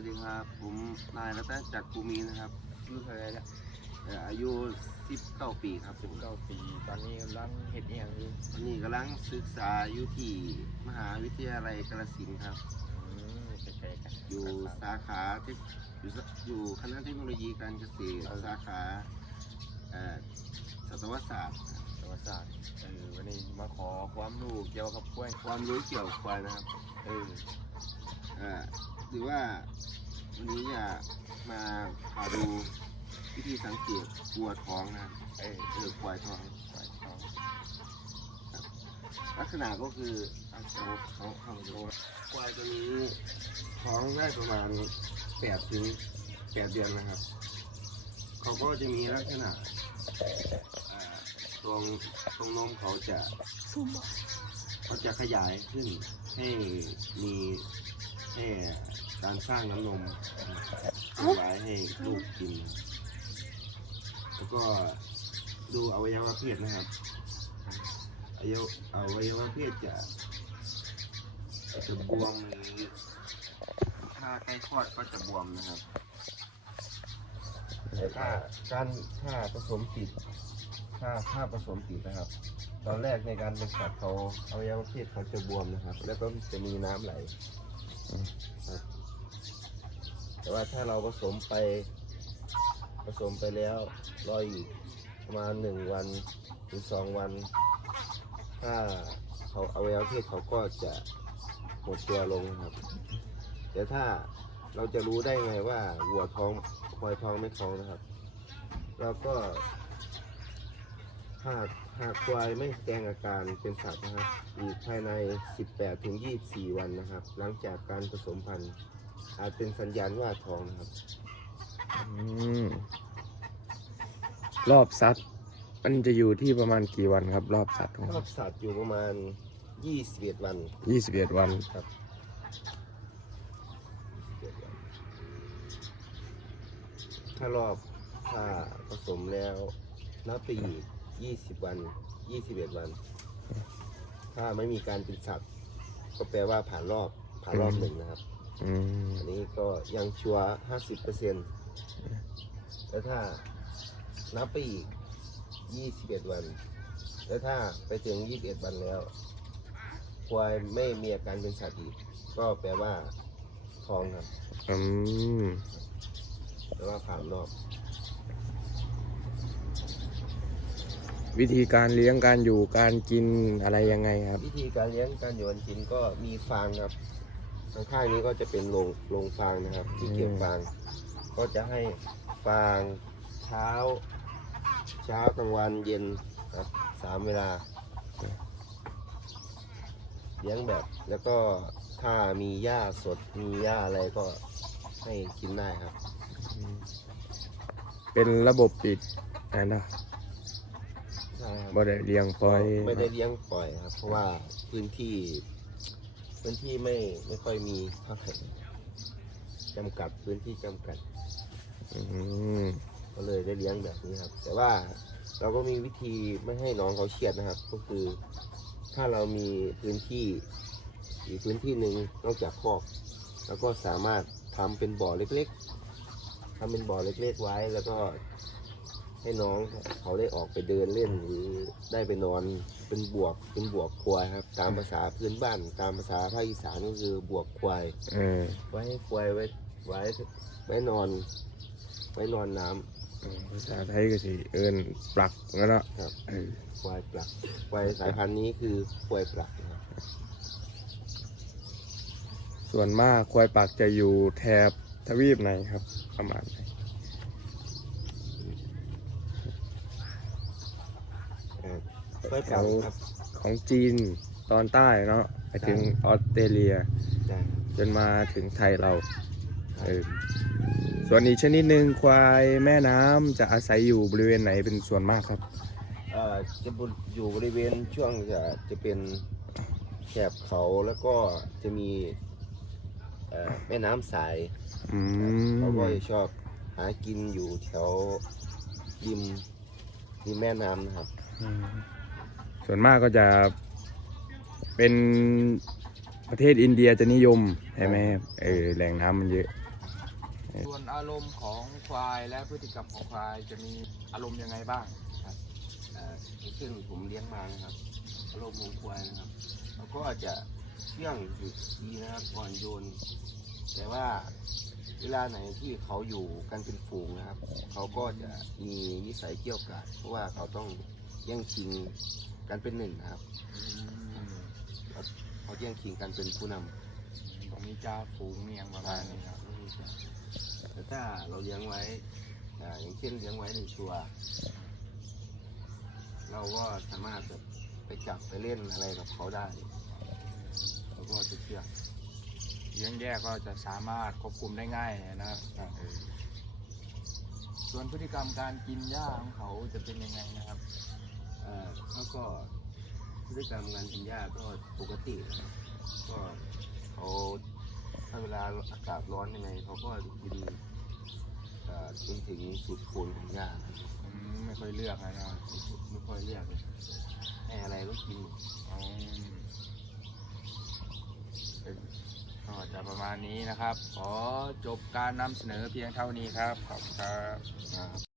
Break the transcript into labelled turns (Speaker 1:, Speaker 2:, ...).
Speaker 1: วัสดีครับ ผมนายรัตนจักรภูมินะครับ
Speaker 2: อายุเท่าไหรแล้ว
Speaker 1: เอ่ออายุ 19 ปีครับผม
Speaker 2: เก้าปี ตอนนี้กำลังเฮ็ดอหย่างอยู่
Speaker 1: ตอนนี้กำลังศึกษาอยู่ที่มหาวิทยาลัยกาฬสินธุ์ครับ
Speaker 2: อืมใกล้ๆกัน
Speaker 1: อยู่สาขาที่อยู่สอยู่คณะเทคโนโลยีการเกษตรสาขาเอ่อสัตวศาสตร์
Speaker 2: ประวัติศาสตร์เออวันนี้มาขอความรู้เกี่ยวกับกล้วย
Speaker 1: ความรู้เกี่ยวกับควายนะครับ
Speaker 2: เออ
Speaker 1: เอ่อ หรือว่าวันนี้จะมาพาดูวิธีสังเกตวัวท้องนะครับ
Speaker 2: เออ
Speaker 1: หรือควายท้อง
Speaker 2: ปล่อยเขา
Speaker 1: ลักษณะก็คืออาเขาเขาเขาจะบอกว่าควายตัวนี้ท้องได้ประมาณแปดถึงแปดเดือนนะครับเขาก็จะมีลักษณะเอ่อตรงตรงนมเขาจะเขาจะขยายขึ้นให้มีให้ การสร้างน้ำนมเอาไว้ให้ลูกกิน แล้วก็ดูอวัยวะเพศนะครับอวัยวอวัยวะเพศจะจะบวมหรือถ้าใกล้คลอดก็จะบวมนะครับแต่ถ้าการถ้าผสมติดถ้าถ้าผสมติดนะครับ ตอนแรกในการเป็นสัตว์เขาอวัยวะเพศเขาจะบวมนะครับ แล้วก็จะมีน้ำไหลครับ แต่ว่าถ้าเราผสมไปผสมไปแล้วรออีกประมาณหนึ่งวันหรือสองวัน ถ้าเขาเอาไว้เพศเขาก็จะหมดตัวลงครับ แต่ถ้าเราจะรู้ได้ไงว่าวัวท้องควายท้องไม่ท้องนะครับ เราก็หากหากควายไม่แสดงอาการเป็นสัตว์นะครับอีกภายใน 18ถึง24 วันนะครับ หลังจากการผสมพันธุ์ อาจเป็นสัญญาณว่าท้องนะครับ
Speaker 3: อืมรอบซัดมันจะอยู่ที่ประมาณกี่วันครับ รอบซัดของ
Speaker 1: รอบสัตว์อยู่ประมาณ21วัน
Speaker 3: ยี่สิบเอ็ดวัน
Speaker 1: ครับ21วัน ถ้ารอบถ้าผสมแล้วนับไปอีก20 วัน 21 วัน ถ้าไม่มีการเป็นสัตว์ ก็แปลว่าผ่านรอบผ่านรอบหนึ่งนะครับ
Speaker 3: อืม
Speaker 1: อันนี้ก็ยังชัวร์50เปอร์เซ็นต์แล้วถ้านับไปอีก21วัน แล้วถ้าไปถึง21วันแล้ว ควายไม่มีอาการเป็นสัตว์อีก ก็แปลว่าท้องครับ
Speaker 3: อืม
Speaker 1: แปลว่าผ่านรอบ
Speaker 3: วิธีการเลี้ยงการอยู่การกินอะไรยังไงครับ
Speaker 1: วิธีการเลี้ยงการโยนกินก็มีฟางครับ ข้างๆนี้ก็จะเป็นโรงโรงฟางนะครับ ที่เก็บฟาง ก็จะให้ฟางเช้า เช้ากลางวันเย็นครับสามเวลาเลี้ยงแบบแล้วก็ถ้ามีหญ้าสดมีหญ้าอะไรก็ให้กินได้ครับ
Speaker 3: เป็นระบบปิดนะนะ
Speaker 1: ใช่ครับ
Speaker 3: บ่ได้เลี้ยงปล่อย
Speaker 1: ไม่ได้เลี้ยงปล่อยครับ เพราะว่าพื้นที่ พื้นที่ไม่ไม่ค่อยมีเท่าไหร่จำกัดพื้นที่จำกัด
Speaker 3: อืม
Speaker 1: ก็เลยได้เลี้ยงแบบนี้ครับ แต่ว่าเราก็มีวิธีไม่ให้น้องเขาเครียดนะครับ ก็คือ ถ้าเรามีพื้นที่อีกพื้นที่หนึ่งนอกจากคอกแล้วก็สามารถทำเป็นบ่อเล็กๆทำเป็นบ่อเล็ก ๆ ไว้ แล้วก็ ให้น้องเขาได้ออกไปเดินเล่นหรือได้ไปนอนเป็นบวกเป็นบวกควายครับ ตามภาษาพื้นบ้าน ตามภาษาภาคอีสานก็คือบวกควาย
Speaker 3: เออ
Speaker 1: ไว้ให้ควายไว้ไว้ไว้นอน ไว้นอนน้ำ
Speaker 3: ภาษาไทยก็สิเอิ้นปลักนั่นเนาะ
Speaker 1: ครับ
Speaker 3: เออ
Speaker 1: ควายปลักควายสายพันธุ์นี้คือควายปลักนะครับ
Speaker 3: ส่วนมากควายปักจะอยู่แถบทวีปไหนครับ ประมาณไหน
Speaker 1: ควายปลักครับ
Speaker 3: ของจีนตอนใต้เนาะไปถึงออสเตรเลีย
Speaker 1: ใช่ครับ
Speaker 3: จนมาถึงไทยเราเออส่วนอีกชนิดหนึ่งควายแม่น้ำจะอาศัยอยู่บริเวณไหนเป็นส่วนมากครับ
Speaker 1: เอ่อจะบนอยู่บริเวณช่วงจะจะเป็นแถบเขาแล้วก็จะมีเอ่อแม่น้ำสาย
Speaker 3: อืม
Speaker 1: เขาก็จะชอบหากินอยู่แถวริมริมแม่น้ำนะครับ
Speaker 3: อืม ส่วนมากก็จะเป็น
Speaker 4: ประเทศอินเดียจะนิยมใช่ไหมครับเออแหล่งน้ำมันเยอะ
Speaker 3: ส่วนอารมณ์ของควายและพฤติกรรมของควายจะมีอารมณ์ยังไงบ้างครับ
Speaker 1: เอ่ออย่งผมเลี้ยงมานะครับ อารมณ์ของควายนะครับเขาก็จะเชื่องอยู่ดีนะครับอ่อนโยน แต่ว่าเวลาไหนที่เขาอยู่กันเป็นฝูงนะครับ เขาก็จะมีนิสัยเกี่ยวกาดเพราะว่าเขาต้องแย่งชิง กันเป็นหนึ่งนะครับเขาแย่งชิงกันเป็นผู้นำ
Speaker 3: ตรงนี้จ้าฝูงเมียงประมาณนี้ครับ
Speaker 1: แต่ถ้าเราเลี้ยงไว้อ่าอย่างเช่นเลี้ยงไว้หนึ่งตัว เราก็สามารถแบบไปจับไปเล่นอะไรกับเขาได้เขาก็จะเชื่อง
Speaker 3: เลี้ยงแยกก็จะสามารถควบคุมได้ง่ายนะครับ
Speaker 1: ครับ
Speaker 3: เออส่วนพฤติกรรมการกินหญ้าของเขาจะเป็นยังไงนะครับ
Speaker 1: เขาก็พฤติกรรมการกินหญ้าก็ปกตินะครับก็เขาถ้าเวลาอากาศร้อนยังไงเขาก็กินอ่อจนถึงสุดโคนของหญ้านะครับ
Speaker 3: อืมไม่ค่อยเลือกนะครับ
Speaker 1: ไม่ค่อยเรียกเลยให้อะไรก็กินหมด
Speaker 3: อืมก็จะประมาณนี้นะครับ ขอจบการนำเสนอเพียงเท่านี้ครับ ขอบคุณครับ
Speaker 1: ครับ